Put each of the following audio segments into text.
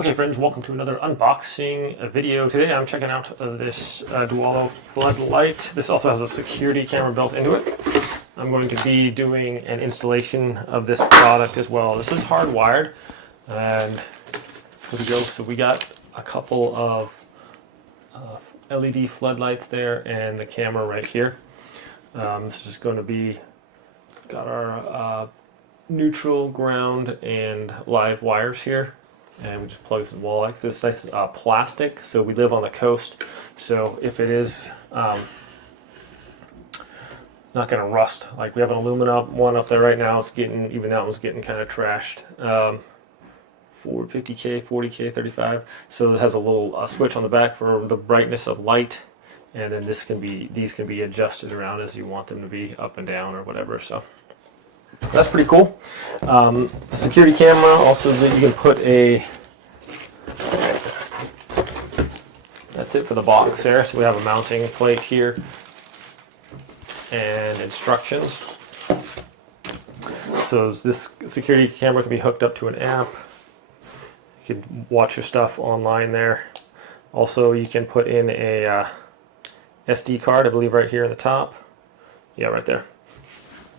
Okay friends, welcome to another unboxing video. Today I'm checking out this Floodlight. This also has a security camera built into it. I'm going to be doing an installation of this product as well. This is hardwired, and here we go. So we got a couple of LED floodlights there and the camera right here. This is going to be, got our neutral, ground, and live wires here. And we just plug this in the wall like this. Nice plastic, so we live on the coast, so if it is not going to rust, like we have an aluminum one up there right now, it's getting, even that one's getting kind of trashed. 50K, 40K, 35. So it has a little switch on the back for the brightness of light, and then these can be adjusted around as you want them to be, up and down or whatever. So that's pretty cool. The security camera also, that you can put a, that's it for the box there. So we have a mounting plate here and instructions. So this security camera can be hooked up to an app. You can watch your stuff online there. Also, you can put in a SD card, I believe right here in the top. Yeah, right there.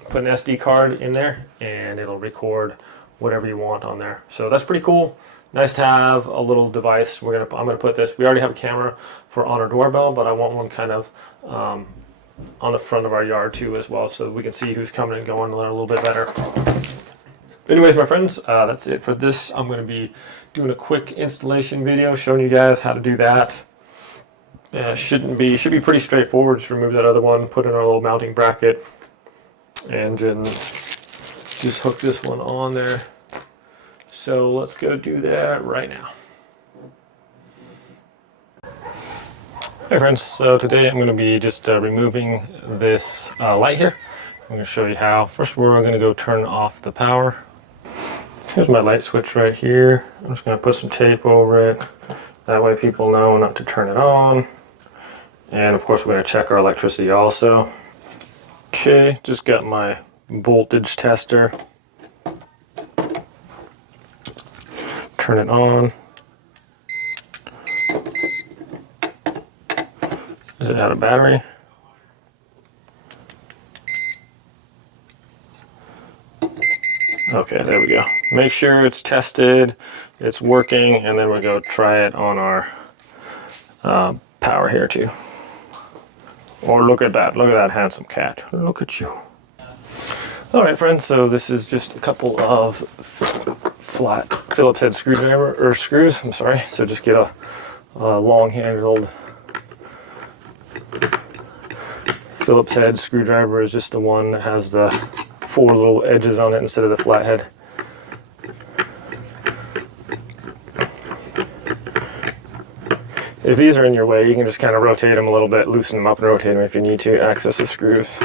Put an SD card in there and it'll record whatever you want on there. So that's pretty cool. Nice to have a little device. I'm gonna put this, we already have a camera for on our doorbell, but I want one kind of on the front of our yard too as well, so we can see who's coming and going a little bit better. Anyways, my friends, that's it for this. I'm gonna be doing a quick installation video showing you guys how to do that. Should be pretty straightforward. Just remove that other one, put in our little mounting bracket, and then just hook this one on there. So let's go do that right now. Hey friends, so today I'm going to be just removing this light here. I'm going to show you how. First we're going to go turn off the power. Here's my light switch right here. I'm just going to put some tape over it. That way people know not to turn it on. And of course we're going to check our electricity also. Okay, just got my voltage tester. Turn it on. Is it out of battery? Okay, there we go. Make sure it's tested, it's working, and then we'll go try it on our power here too. Oh, look at that handsome cat. Look at you. Alright friends, so this is just a couple of flat Phillips head screwdriver, or screws, I'm sorry. So just get a long-handled Phillips head screwdriver. Is just the one that has the 4 little edges on it instead of the flathead. If these are in your way, you can just kind of rotate them a little bit, loosen them up and rotate them if you need to access the screws.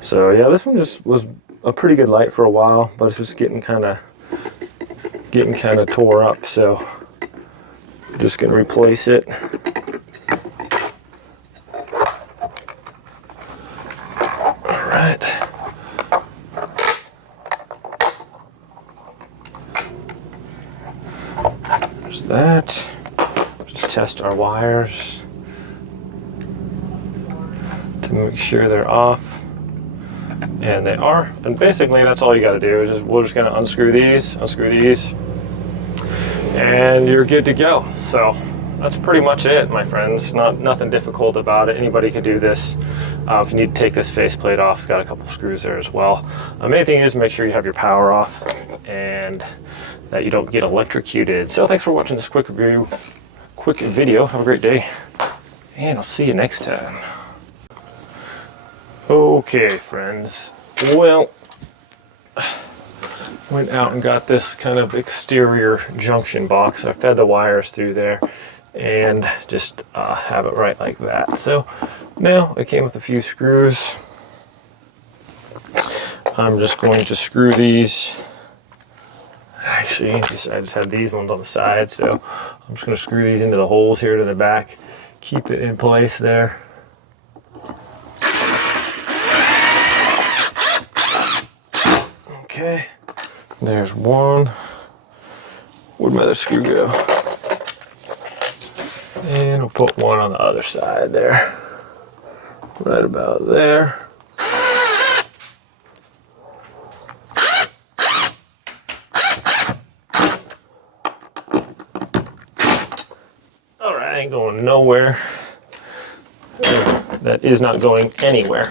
So yeah, this one just was a pretty good light for a while, but it's just getting kind of tore up. So I'm just gonna replace it. All right. There's that. Just test our wires to make sure they're off. And they are, and basically that's all you got to do. Is we're just going to unscrew these, and you're good to go. So that's pretty much it, my friends. Nothing difficult about it. Anybody can do this. If you need to take this faceplate off, it's got a couple screws there as well. Main thing is make sure you have your power off and that you don't get electrocuted. So thanks for watching this quick video. Have a great day, and I'll see you next time. Okay friends, well, went out and got this kind of exterior junction box. I fed the wires through there and just have it right like that. So now it came with a few screws. I'm just going to screw these. Actually, I just had these ones on the side, so I'm just going to screw these into the holes here to the back, keep it in place there. Okay, there's one. Where'd my other screw go? And we'll put one on the other side there. Right about there. Alright, ain't going nowhere. That is not going anywhere.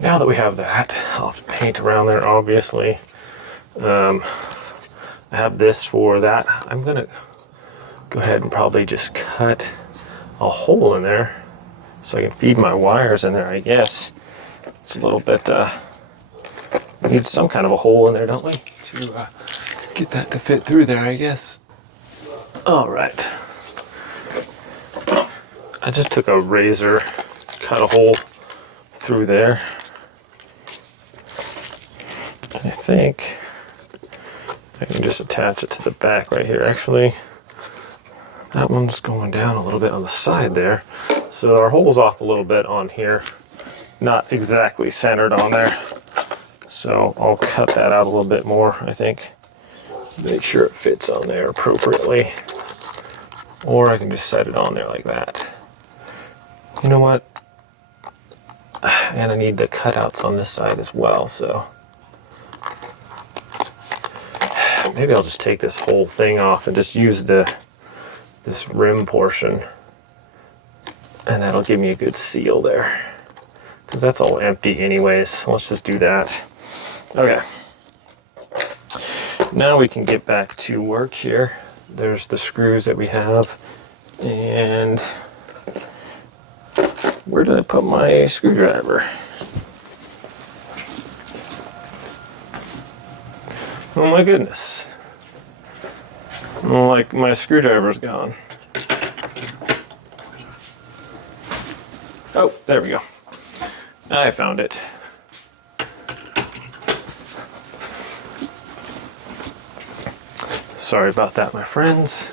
Now that we have that, I'll have to paint around there, obviously. I have this for that. I'm gonna go ahead and probably just cut a hole in there so I can feed my wires in there, I guess. It's a little bit, we need some kind of a hole in there, don't we? To get that to fit through there, I guess. All right. I just took a razor, cut a hole through there. And I think I can just attach it to the back right here. Actually, that one's going down a little bit on the side there. So our hole's off a little bit on here. Not exactly centered on there. So I'll cut that out a little bit more, I think. Make sure it fits on there appropriately. Or I can just set it on there like that. You know what? And I need the cutouts on this side as well, so maybe I'll just take this whole thing off and just use this rim portion, and that'll give me a good seal there, because that's all empty anyways. Let's just do that. Okay, now we can get back to work here. There's the screws that we have, and where did I put my screwdriver? Oh my goodness. Like my screwdriver's gone. Oh, there we go. I found it. Sorry about that, my friends.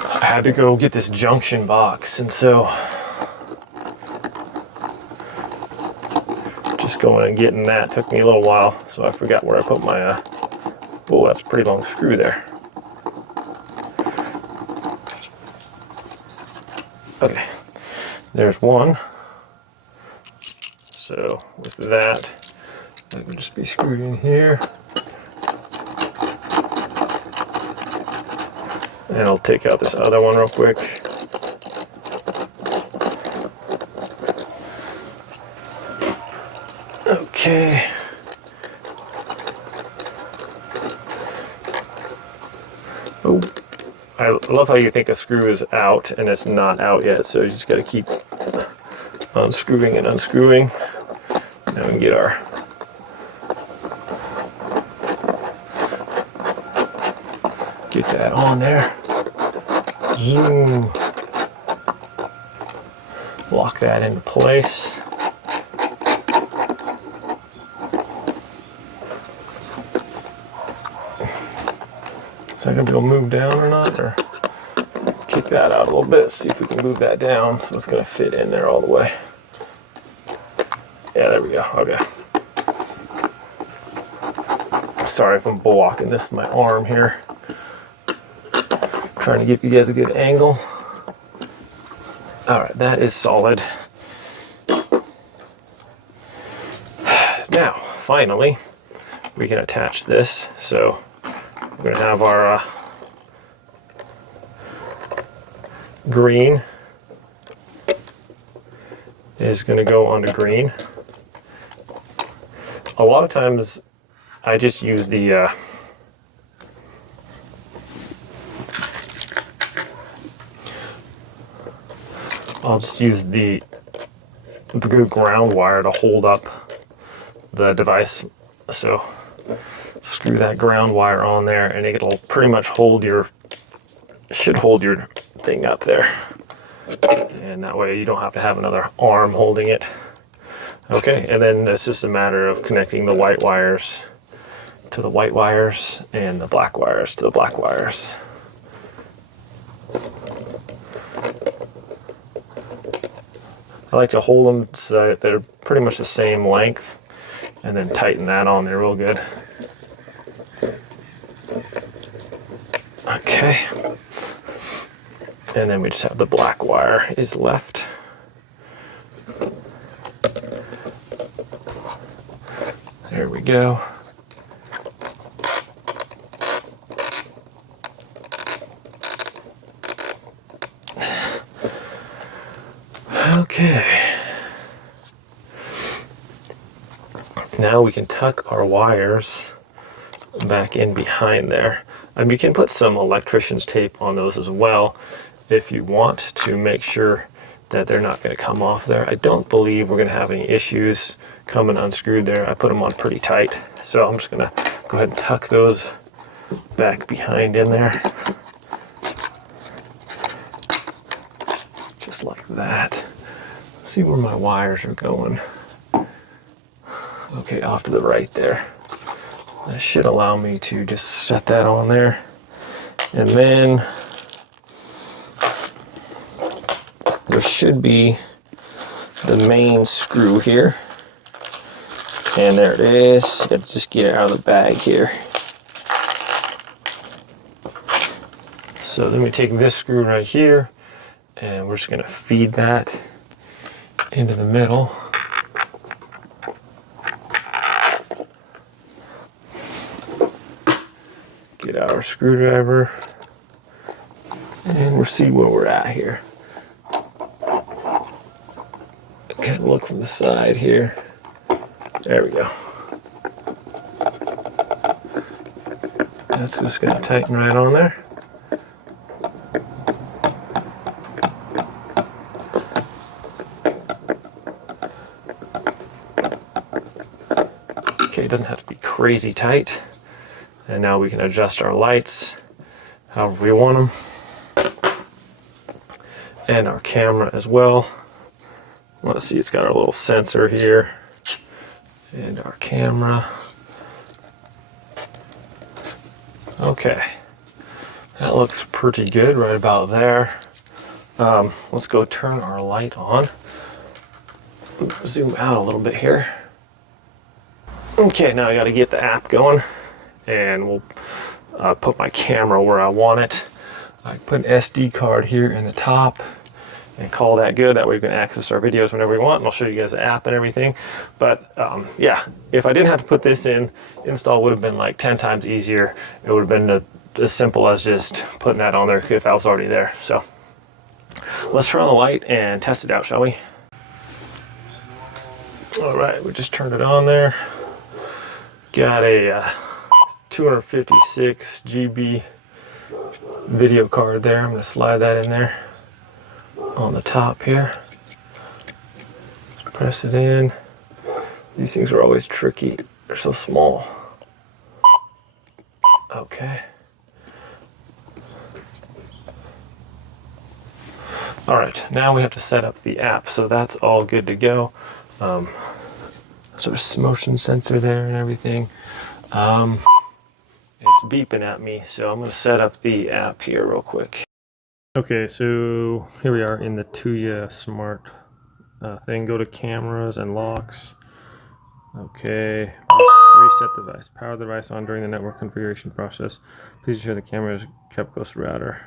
I had to go get this junction box, and so just going and getting that took me a little while, so I forgot where I put my, oh, that's a pretty long screw there. Okay, there's one. So with that, that would just be screwed in here. And I'll take out this other one real quick. Okay. Oh, I love how you think a screw is out and it's not out yet, so you just got to keep unscrewing and unscrewing. Now we can get our get that on there. Zoom. Lock that into place. Is that gonna be able to move down or not? Or kick that out a little bit, see if we can move that down so it's gonna fit in there all the way. Yeah, there we go. Okay. Sorry if I'm blocking this with my arm here. Trying to give you guys a good angle. All right, that is solid. Now, finally, we can attach this. So we're gonna have our green is gonna go onto green. A lot of times I just use the I'll just use the ground wire to hold up the device. So screw that ground wire on there and it'll pretty much hold your, should hold your thing up there. And that way you don't have to have another arm holding it. Okay, and then it's just a matter of connecting the white wires to the white wires and the black wires to the black wires. I like to hold them so that they're pretty much the same length. and then tighten that on there real good. Okay. And then we just have the black wire is left. There we go. Okay. Now we can tuck our wires back in behind there. You can put some electrician's tape on those as well if you want to make sure that they're not going to come off there. I don't believe we're going to have any issues coming unscrewed there. I put them on pretty tight, so I'm just going to go ahead and tuck those back behind in there. Just like that. Let's see where my wires are going. Okay, off to the right there. That should allow me to just set that on there. And then there should be the main screw here. And there it is. Got to just get it out of the bag here. So then we take this screw right here, and we're just going to feed that into the middle. Get out our screwdriver, and we'll see where we're at here. Kind of look from the side here. There we go. That's just going to tighten right on there. Okay, it doesn't have to be crazy tight. And now we can adjust our lights however we want them. And our camera as well. Let's see, it's got our little sensor here. And our camera. Okay. That looks pretty good right about there. Let's go turn our light on. Zoom out a little bit here. Okay, now I got to get the app going. And we'll put my camera where I want it. I put an SD card here in the top and call that good. That way we can access our videos whenever we want, and I'll show you guys the app and everything. But yeah, if I didn't have to put this in, install would have been like 10 times easier. It would have been as simple as just putting that on there if I was already there. So let's turn on the light and test it out, shall we? All right, we just turned it on there. Got a 256 GB video card there. I'm going to slide that in there on the top here. Press it in. These things are always tricky. They're so small. Okay. All right, now we have to set up the app. So that's all good to go. Sort of motion sensor there and everything. It's beeping at me, so I'm going to set up the app here real quick. Okay, so here we are in the Tuya Smart thing. Go to cameras and locks. Okay, reset device. Power the device on during the network configuration process. Please ensure the camera is kept close to the router.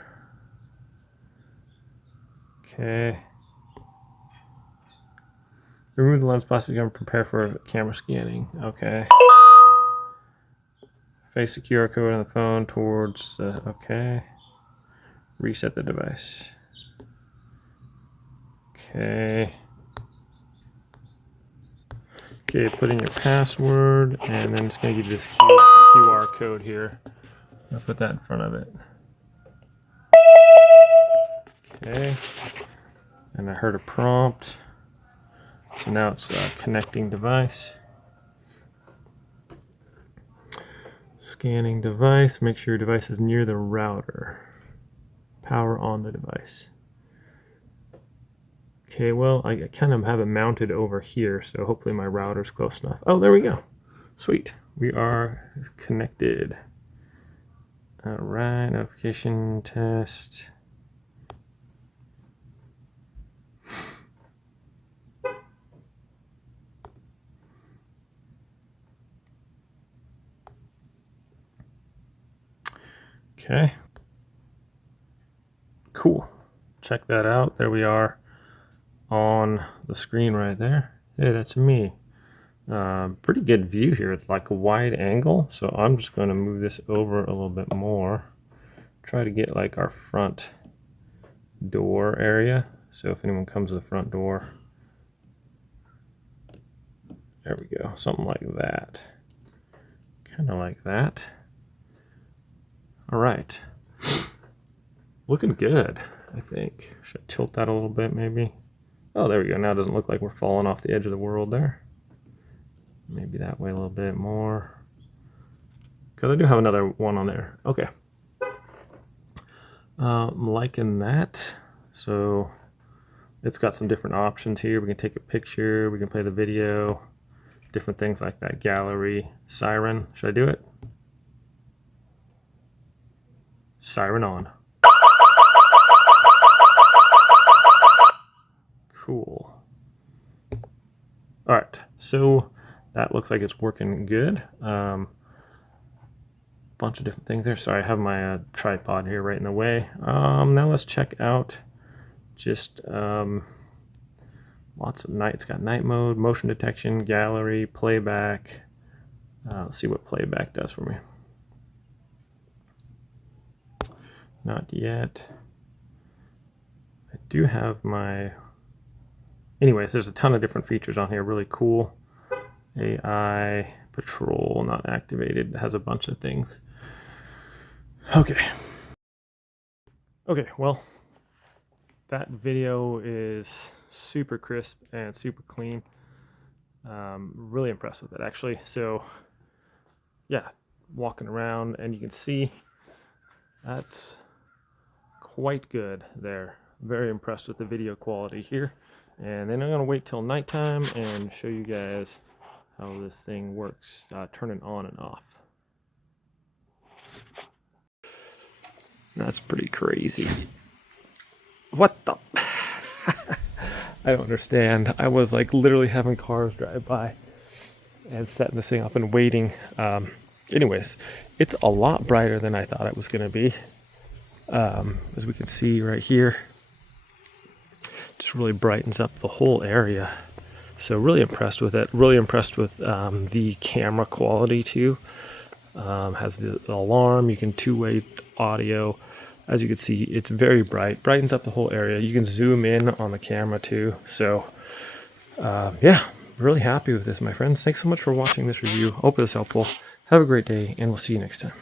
Okay. Remove the lens plastic and prepare for camera scanning. Okay. Face the QR code on the phone towards okay. Reset the device. Okay. Okay, put in your password, and then it's going to give you this QR code here. I'll put that in front of it. Okay. And I heard a prompt. So now it's connecting device. Scanning device. Make sure your device is near the router. Power on the device. Okay, well, I kind of have it mounted over here, so hopefully my router's close enough. Oh, there we go. Sweet. We are connected. All right, notification test. Okay. Cool. Check that out. There we are on the screen right there. Hey, that's me. Pretty good view here. It's like a wide angle, so I'm just going to move this over a little bit more. Try to get like our front door area. So if anyone comes to the front door, there we go. Something like that. Kind of like that. All right. Looking good, I think. Should I tilt that a little bit maybe? Oh, there we go. Now it doesn't look like we're falling off the edge of the world there. Maybe that way a little bit more. Because I do have another one on there. Okay. I'm liking that. So it's got some different options here. We can take a picture. We can play the video. Different things like that. Gallery. Siren. Should I do it? Siren on. Cool. All right. So that looks like it's working good. Bunch of different things there. Sorry, I have my tripod here right in the way. Now let's check out just lots of night. It's got night mode, motion detection, gallery, playback. Let's see what playback does for me. Not yet. I do have my... Anyways, there's a ton of different features on here. Really cool. AI, patrol, not activated. It has a bunch of things. Okay. Okay, well, that video is super crisp and super clean. Really impressed with it, actually. So, yeah, walking around, and you can see that's quite good there. Very impressed with the video quality here. And then I'm going to wait till nighttime and show you guys how this thing works, turning on and off. That's pretty crazy. What the? I don't understand. I was like literally having cars drive by and setting this thing up and waiting. Anyways, it's a lot brighter than I thought it was going to be. As we can see right here, just really brightens up the whole area. So really impressed with it. Really impressed with the camera quality too. Has the alarm. You can two-way audio. As you can see, it's very bright. Brightens up the whole area. You can zoom in on the camera too. So yeah, really happy with this, my friends. Thanks so much for watching this review. Hope it was helpful. Have a great day, and we'll see you next time.